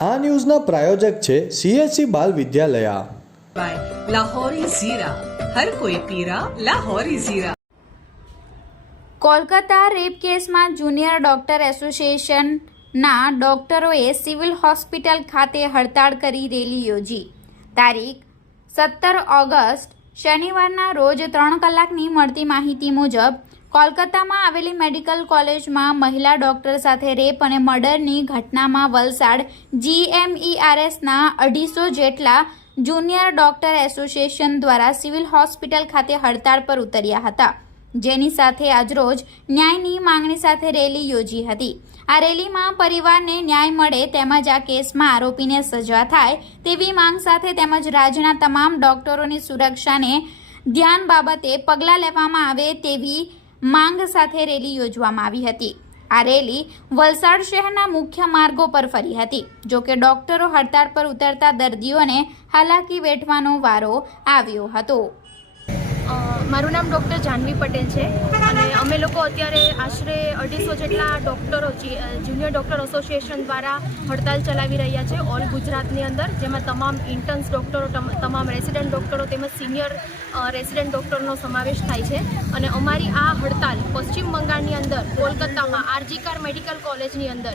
આ ન્યૂઝના પ્રાયોજક છે CHC બાલ વિદ્યાલયા. लाहौरी जीरा, हर कोई पीरा लाहौरी जीरा. કોલકાતા રેપ કેસમાં જુનિયર ડોક્ટર એસોસિએશનના ડોક્ટરોએ સિવિલ હોસ્પિટલ ખાતે હડતાળ કરી રેલી યોજી. તારીખ 17 ઓગસ્ટ શનિવારના રોજ 3 કલાકની મળતી માહિતી મુજબ કોલકાતામાં આવેલી મેડિકલ કોલેજમાં મહિલા ડોક્ટર સાથે રેપ અને મર્ડરની ઘટનામાં વલસાડ GMERSના 250 જેટલા જુનિયર ડોક્ટર એસોસિએશન દ્વારા સિવિલ હોસ્પિટલ ખાતે હડતાળ પર ઉતર્યા હતા, જેની સાથે આજરોજ ન્યાયની માંગણી સાથે રેલી યોજી હતી. આ રેલીમાં પરિવારને ન્યાય મળે તેમજ આ કેસમાં આરોપીને સજા થાય તેવી માંગ સાથે તેમજ રાજ્યના તમામ ડોક્ટરોની સુરક્ષાને ધ્યાન બાબતે પગલાં લેવામાં આવે તેવી માંગ સાથે રેલી યોજવામાં આવી હતી. આ રેલી વલસાડ શહેરના મુખ્ય માર્ગો પર ફરી હતી. જોકે ડોક્ટરો હડતાળ પર ઉતરતા દર્દીઓને હાલાકી વેઠવાનો વારો આવ્યો હતો. મારું નામ ડૉક્ટર જાહ્નવી પટેલ છે અને અમે લોકો અત્યારે આશરે 250 જેટલા ડૉક્ટરો જુનિયર ડૉક્ટર એસોસિએશન દ્વારા હડતાલ ચલાવી રહ્યા છે ઓલ ગુજરાતની અંદર, જેમાં તમામ ઇન્ટર્ન્સ ડૉક્ટરો, તમામ રેસિડેન્ટ ડૉક્ટરો તેમજ સિનિયર રેસિડેન્ટ ડૉક્ટરનો સમાવેશ થાય છે. અને અમારી આ હડતાલ પશ્ચિમ બંગાળની અંદર કોલકાતામાં RG Kar મેડિકલ કોલેજની અંદર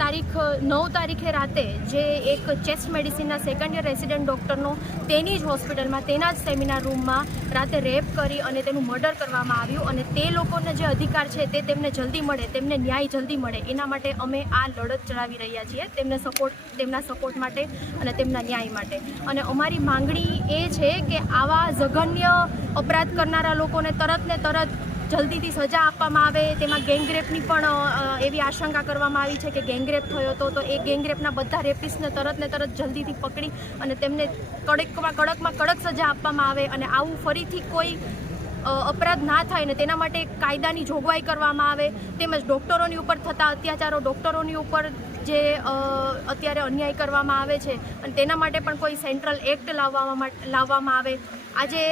તારીખ 9 તારીખે રાતે જે એક ચેસ્ટ મેડિસિનના સેકન્ડ યર રેસિડેન્ટ ડૉક્ટરનો તેની જ હોસ્પિટલમાં તેના જ સેમિનાર રૂમમાં રાતે રેપ કરી અને તેનું મર્ડર કરવામાં આવ્યું. અને તે લોકોને જે અધિકાર છે તે તેમને જલ્દી મળે, તેમને ન્યાય જલ્દી મળે, એના માટે અમે આ લડત ચલાવી રહ્યા છીએ, તેમના સપોર્ટ માટે અને તેમના ન્યાય માટે. અને અમારી માંગણી એ છે કે આવા જઘન્ય અપરાધ કરનારા લોકોને તરત ને તરત જલ્દીથી સજા આપવામાં આવે. તેમાં ગેંગરેપની પણ એવી આશંકા કરવામાં આવી છે કે ગેંગરેપ થયો હતો, તો એ ગેંગરેપના બધા રેપિસ્ટને તરત ને તરત જલ્દીથી પકડી અને તેમને કડકમાં કડક સજા આપવામાં આવે અને આવું ફરીથી કોઈ અપરાધ ના થાય ને તેના માટે કાયદાની જોગવાઈ કરવામાં આવે. તેમજ ડૉક્ટરોની ઉપર થતા અત્યાચારો, ડૉક્ટરોની ઉપર જે અત્યારે અન્યાય કરવામાં આવે છે અને તેના માટે પણ કોઈ સેન્ટ્રલ એક્ટ લાવવામાં આવે. આજે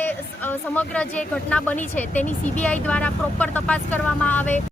સમગ્ર જે ઘટના બની છે તેની CBI દ્વારા પ્રોપર તપાસ કરવામાં આવે